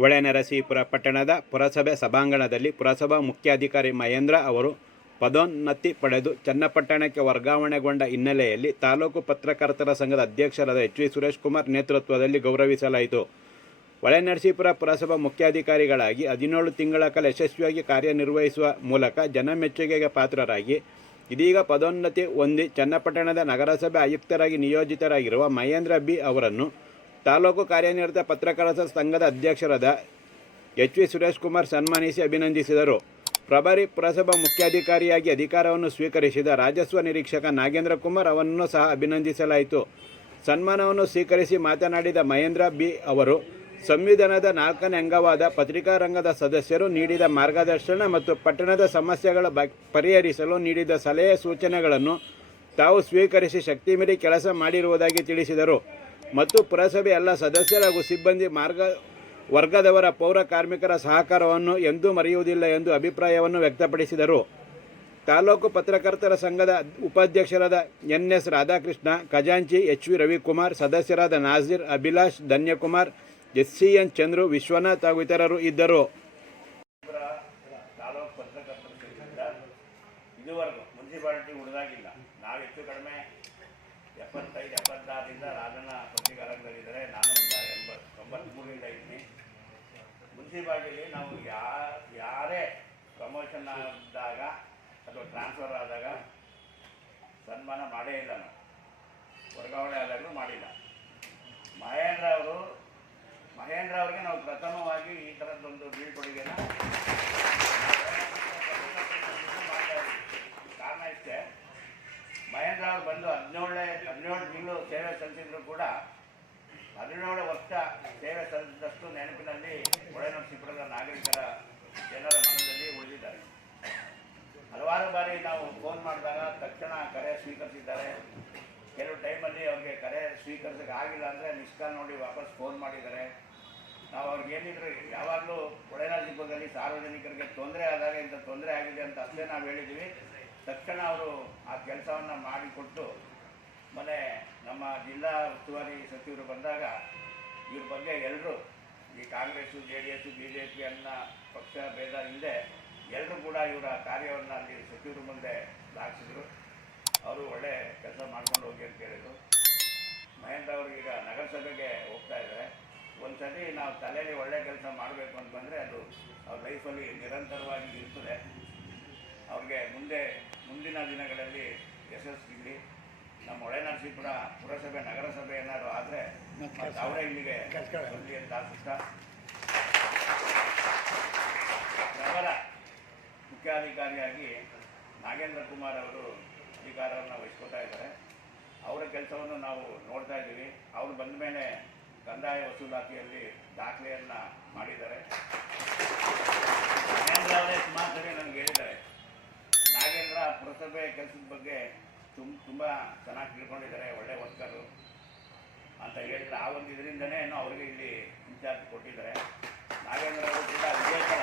ಹೊಳೆನರಸೀಪುರ ಪಟ್ಟಣದ ಪುರಸಭೆ ಸಭಾಂಗಣದಲ್ಲಿ ಪುರಸಭಾ ಮುಖ್ಯಾಧಿಕಾರಿ ಮಹೇಂದ್ರ ಅವರು ಪದೋನ್ನತಿ ಪಡೆದು ಚನ್ನಪಟ್ಟಣಕ್ಕೆ ವರ್ಗಾವಣೆಗೊಂಡ ಹಿನ್ನೆಲೆಯಲ್ಲಿ ತಾಲೂಕು ಪತ್ರಕರ್ತರ ಸಂಘದ ಅಧ್ಯಕ್ಷರಾದ ಎಚ್.ವಿ. ಸುರೇಶ್ ಕುಮಾರ್ ನೇತೃತ್ವದಲ್ಲಿ ಗೌರವಿಸಲಾಯಿತು. ಹೊಳೆನರಸೀಪುರ ಪುರಸಭಾ ಮುಖ್ಯಾಧಿಕಾರಿಗಳಾಗಿ 17 ತಿಂಗಳ ಕಾಲ ಯಶಸ್ವಿಯಾಗಿ ಕಾರ್ಯನಿರ್ವಹಿಸುವ ಮೂಲಕ ಜನಮೆಚ್ಚುಗೆಗೆ ಪಾತ್ರರಾಗಿ ಇದೀಗ ಪದೋನ್ನತಿ ಹೊಂದಿ ಚನ್ನಪಟ್ಟಣದ ನಗರಸಭೆ ಆಯುಕ್ತರಾಗಿ ನಿಯೋಜಿತರಾಗಿರುವ ಮಹೇಂದ್ರ ಬಿ ಅವರನ್ನು ತಾಲೂಕು ಕಾರ್ಯನಿರತ ಪತ್ರಕರ್ತರ ಸಂಘದ ಅಧ್ಯಕ್ಷರಾದ ಎಚ್.ವಿ. ಸುರೇಶ್ ಕುಮಾರ್ ಸನ್ಮಾನಿಸಿ ಅಭಿನಂದಿಸಿದರು. ಪ್ರಭಾರಿ ಪುರಸಭಾ ಮುಖ್ಯಾಧಿಕಾರಿಯಾಗಿ ಅಧಿಕಾರವನ್ನು ಸ್ವೀಕರಿಸಿದ ರಾಜಸ್ವ ನಿರೀಕ್ಷಕ ನಾಗೇಂದ್ರ ಕುಮಾರ್ ಅವರನ್ನು ಸಹ ಅಭಿನಂದಿಸಲಾಯಿತು. ಸನ್ಮಾನವನ್ನು ಸ್ವೀಕರಿಸಿ ಮಾತನಾಡಿದ ಮಹೇಂದ್ರ ಬಿ ಅವರು ಸಂವಿಧಾನದ 4ನೇ ಅಂಗವಾದ ಪತ್ರಿಕಾ ರಂಗದ ಸದಸ್ಯರು ನೀಡಿದ ಮಾರ್ಗದರ್ಶನ ಮತ್ತು ಪಟ್ಟಣದ ಸಮಸ್ಯೆಗಳ ಪರಿಹರಿಸಲು ನೀಡಿದ ಸಲಹೆ ಸೂಚನೆಗಳನ್ನು ತಾವು ಸ್ವೀಕರಿಸಿ ಶಕ್ತಿ ಮೀರಿ ಕೆಲಸ ಮಾಡಿರುವುದಾಗಿ ತಿಳಿಸಿದರು. ಮತ್ತು ಪುರಸಭೆ ಎಲ್ಲ ಸದಸ್ಯರು ಹಾಗೂ ಸಿಬ್ಬಂದಿ ವರ್ಗದವರ ಪೌರ ಕಾರ್ಮಿಕರ ಸಹಕಾರವನ್ನು ಎಂದೂ ಮರೆಯುವುದಿಲ್ಲ ಎಂದು ಅಭಿಪ್ರಾಯವನ್ನು ವ್ಯಕ್ತಪಡಿಸಿದರು. ತಾಲೂಕು ಪತ್ರಕರ್ತರ ಸಂಘದ ಉಪಾಧ್ಯಕ್ಷರಾದ ಎನ್.ಎಸ್. ರಾಧಾಕೃಷ್ಣ, ಖಜಾಂಚಿ ಎಚ್.ವಿ. ರವಿಕುಮಾರ್, ಸದಸ್ಯರಾದ ನಾಜೀರ್, ಅಭಿಲಾಷ್, ಧನ್ಯಕುಮಾರ್, ಎಸ್.ಸಿ.ಎನ್. ಚಂದ್ರು, ವಿಶ್ವನಾಥ್ ಹಾಗೂ ಇತರರು ಇದ್ದರು. ಇದುವರೆಗೂ ಮುನ್ಸಿಪಾಲಿಟಿ ಉಳಿದಾಗಿಲ್ಲ. ನಾವು ಹೆಚ್ಚು ಕಡಿಮೆ 75-76ರಿಂದ ರಾಜನ ಪತ್ರಿಕಾರಂಗದಲ್ಲಿದ್ದರೆ ನಾನು ಒಂದು 93ರಿಂದ ಇದ್ದೀನಿ. ಮುನ್ಸಿಪಾಲಿಟಿಲಿ ನಾವು ಯಾರೇ ಪ್ರಮೋಷನ್ ಆದಾಗ ಅಥವಾ ಟ್ರಾನ್ಸ್ಫರ್ ಆದಾಗ ಸನ್ಮಾನ ಮಾಡೇ ಇಲ್ಲ. ನಾವು ವರ್ಗಾವಣೆ ಆದಾಗಲೂ ಮಾಡಿಲ್ಲ. ಮಹೇಂದ್ರ ಅವ್ರಿಗೆ ನಾವು ಪ್ರಥಮವಾಗಿ ಈ ಥರದ್ದೊಂದು ಬೀಳ್ಕೊಡುಗೆನ ಕಾರಣ ಇಷ್ಟೇ. ಮಹೇಂದ್ರ ಅವರು ಬಂದು 17 ತಿಂಗಳು ಸೇವೆ ಸಲ್ಲಿಸಿದ್ರು ಕೂಡ 17 ವರ್ಷ ಸೇವೆ ಸಲ್ಲಿಸಿದಷ್ಟು ನೆನಪಿನಲ್ಲಿ ಹೊಳೆನರಸೀಪುರದ ನಾಗರಿಕರ ಜನರ ಮನದಲ್ಲಿ ಉಳಿದಿದ್ದಾರೆ. ಹಲವಾರು ಬಾರಿ ನಾವು ಫೋನ್ ಮಾಡಿದಾಗ ತಕ್ಷಣ ಕರೆ ಸ್ವೀಕರಿಸಿದ್ದಾರೆ. ಕೆಲವು ಟೈಮಲ್ಲಿ ಅವ್ರಿಗೆ ಕರೆ ಸ್ವೀಕರಿಸೋಕೆ ಆಗಿಲ್ಲ ಅಂದರೆ ಮಿಸ್ ಕಾಲ್ ನೋಡಿ ವಾಪಸ್ ಫೋನ್ ಮಾಡಿದ್ದಾರೆ. ನಾವು ಅವ್ರಿಗೆ ಏನಿದ್ರು ಯಾವಾಗಲೂ ಹೊಳೆನರಸೀಪುರದಲ್ಲಿ ಸಾರ್ವಜನಿಕರಿಗೆ ತೊಂದರೆ ಆದಾಗ ಇಂಥ ತೊಂದರೆ ಆಗಿದೆ ಅಂತ ಅಷ್ಟೇ ನಾವು ಹೇಳಿದ್ದೀವಿ. ತಕ್ಷಣ ಅವರು ಆ ಕೆಲಸವನ್ನು ಮಾಡಿಕೊಟ್ಟು ಮೊನ್ನೆ ನಮ್ಮ ಜಿಲ್ಲಾ ಉಸ್ತುವಾರಿ ಸಚಿವರು ಬಂದಾಗ ಇವ್ರ ಬಗ್ಗೆ ಎಲ್ಲರೂ ಈ ಕಾಂಗ್ರೆಸ್ಸು, JDS, BJP ಅನ್ನೋ ಪಕ್ಷ ಭೇದ ಇಲ್ಲದೆ ಎಲ್ಲರೂ ಕೂಡ ಇವರ ಕಾರ್ಯವನ್ನು ಅಲ್ಲಿ ಸಚಿವರು ಮುಂದೆ ದಾಖಲಿಸಿದ್ರು. ಅವರು ಒಳ್ಳೆ ಕೆಲಸ ಮಾಡ್ಕೊಂಡು ಹೋಗಿ ಅಂತ ಹೇಳಿದರು. ಮಹೇಂದ್ರ ಅವರು ಈಗ ನಗರಸಭೆಗೆ ಹೋಗ್ತಾ ಇದ್ದಾರೆ. ಒಂದು ಸತಿ ನಾವು ತಲೆಯಲ್ಲಿ ಒಳ್ಳೆ ಕೆಲಸ ಮಾಡಬೇಕು ಅಂತ ಬಂದರೆ ಅದು ಅವ್ರ ಲೈಫಲ್ಲಿ ನಿರಂತರವಾಗಿ ಇರ್ತದೆ. ಅವ್ರಿಗೆ ಮುಂದಿನ ದಿನಗಳಲ್ಲಿ ಯಶಸ್ಸಿರಲಿ. ನಮ್ಮ ಹೊಳೆನರಸೀಪುರ ಪುರಸಭೆ ನಗರಸಭೆ ಏನಾದ್ರು ಆದರೆ ಅವರೇ ಇಲ್ಲಿಗೆ ಬರಲಿ ಅಂತ ಆಶಿಸ್ತಾ, ನಗರ ಮುಖ್ಯಾಧಿಕಾರಿಯಾಗಿ ನಾಗೇಂದ್ರ ಕುಮಾರ್ ಅವರು ಅಧಿಕಾರವನ್ನು ವಹಿಸ್ಕೊತಾ ಇದ್ದಾರೆ. ಅವರ ಕೆಲಸವನ್ನು ನಾವು ನೋಡ್ತಾ ಇದ್ದೀವಿ. ಅವರು ಬಂದ ಮೇಲೆ ಕಂದಾಯ ವಸೂಲಾತಿಯಲ್ಲಿ ದಾಖಲೆಯನ್ನು ಮಾಡಿದ್ದಾರೆ. ನಾಗೇಂದ್ರ ಅವರೇ ಸುಮಾರು ಸರಿ ನನಗೆ ಹೇಳಿದ್ದಾರೆ, ನಾಗೇಂದ್ರ ಪುರಸಭೆ ಕೆಲಸದ ಬಗ್ಗೆ ತುಂಬ ಚೆನ್ನಾಗಿ ತಿಳ್ಕೊಂಡಿದ್ದಾರೆ, ಒಳ್ಳೆ ವರ್ಕರು ಅಂತ ಹೇಳಿದ್ರೆ ಆ ಒಂದು ಇದರಿಂದನೇ ಅವ್ರಿಗೆ ಇಲ್ಲಿ ಇನ್ಚಾರ್ಜ್ ಕೊಟ್ಟಿದ್ದಾರೆ. ನಾಗೇಂದ್ರ ಅವರು ಕೂಡ ವಿಜಯಕರ